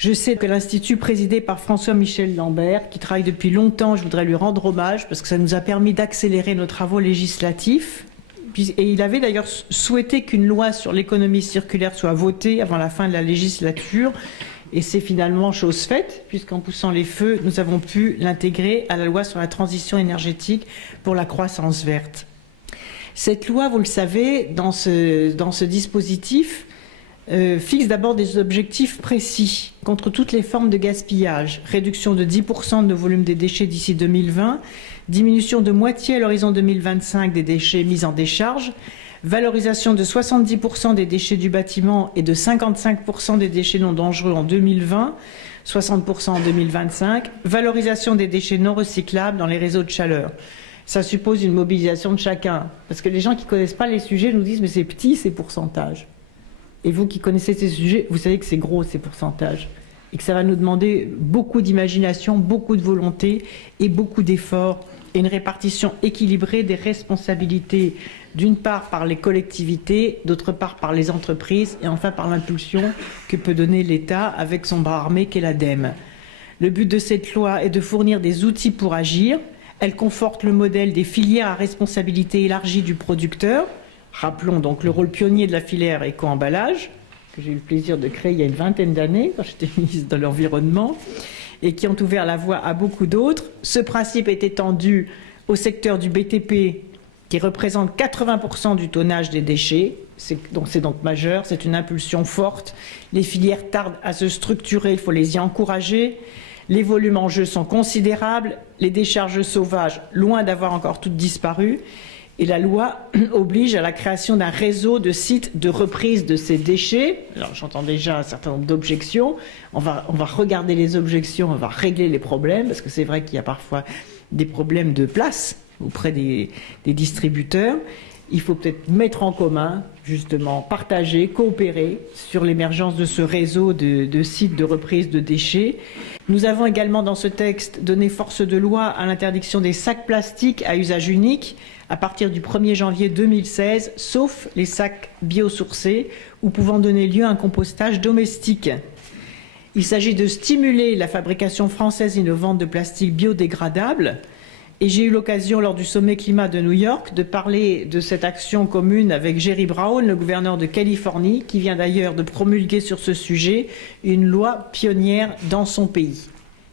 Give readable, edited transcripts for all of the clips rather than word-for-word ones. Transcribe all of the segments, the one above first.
Je sais que l'Institut présidé par François-Michel Lambert, qui travaille depuis longtemps, je voudrais lui rendre hommage parce que ça nous a permis d'accélérer nos travaux législatifs. Et il avait d'ailleurs souhaité qu'une loi sur l'économie circulaire soit votée avant la fin de la législature. Et c'est finalement chose faite, puisqu'en poussant les feux, nous avons pu l'intégrer à la loi sur la transition énergétique pour la croissance verte. Cette loi, vous le savez, dans ce dispositif, fixe d'abord des objectifs précis contre toutes les formes de gaspillage. Réduction de 10% de nos volumes des déchets d'ici 2020, diminution de moitié à l'horizon 2025 des déchets mis en décharge, valorisation de 70% des déchets du bâtiment et de 55% des déchets non dangereux en 2020, 60% en 2025, valorisation des déchets non recyclables dans les réseaux de chaleur. Ça suppose une mobilisation de chacun. Parce que les gens qui ne connaissent pas les sujets nous disent « mais c'est petit ces pourcentages ». Et vous qui connaissez ces sujets, vous savez que c'est gros ces pourcentages. Et que ça va nous demander beaucoup d'imagination, beaucoup de volonté et beaucoup d'efforts. Et une répartition équilibrée des responsabilités, d'une part par les collectivités, d'autre part par les entreprises, et enfin par l'impulsion que peut donner l'État avec son bras armé qu'est l'ADEME. Le but de cette loi est de fournir des outils pour agir. Elle conforte le modèle des filières à responsabilité élargie du producteur. Rappelons donc le rôle pionnier de la filière éco-emballage, que j'ai eu le plaisir de créer il y a une vingtaine d'années, quand j'étais ministre de l'Environnement, et qui ont ouvert la voie à beaucoup d'autres. Ce principe est étendu au secteur du BTP, qui représente 80% du tonnage des déchets. C'est donc majeur, c'est une impulsion forte. Les filières tardent à se structurer, il faut les y encourager. Les volumes en jeu sont considérables, les décharges sauvages, loin d'avoir encore toutes disparu. Et la loi oblige à la création d'un réseau de sites de reprise de ces déchets. Alors j'entends déjà un certain nombre d'objections. On va regarder les objections, on va régler les problèmes, parce que c'est vrai qu'il y a parfois des problèmes de place auprès des distributeurs. Il faut peut-être mettre en commun, justement, partager, coopérer sur l'émergence de ce réseau de sites de reprise de déchets. Nous avons également dans ce texte donné force de loi à l'interdiction des sacs plastiques à usage unique à partir du 1er janvier 2016, sauf les sacs biosourcés ou pouvant donner lieu à un compostage domestique. Il s'agit de stimuler la fabrication française innovante de plastique biodégradable. Et j'ai eu l'occasion, lors du sommet climat de New York, de parler de cette action commune avec Jerry Brown, le gouverneur de Californie, qui vient d'ailleurs de promulguer sur ce sujet une loi pionnière dans son pays.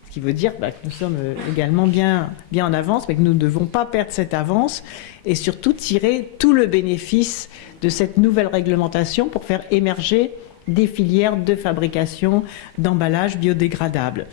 Ce qui veut dire que nous sommes également bien en avance, mais que nous ne devons pas perdre cette avance et surtout tirer tout le bénéfice de cette nouvelle réglementation pour faire émerger des filières de fabrication d'emballages biodégradables.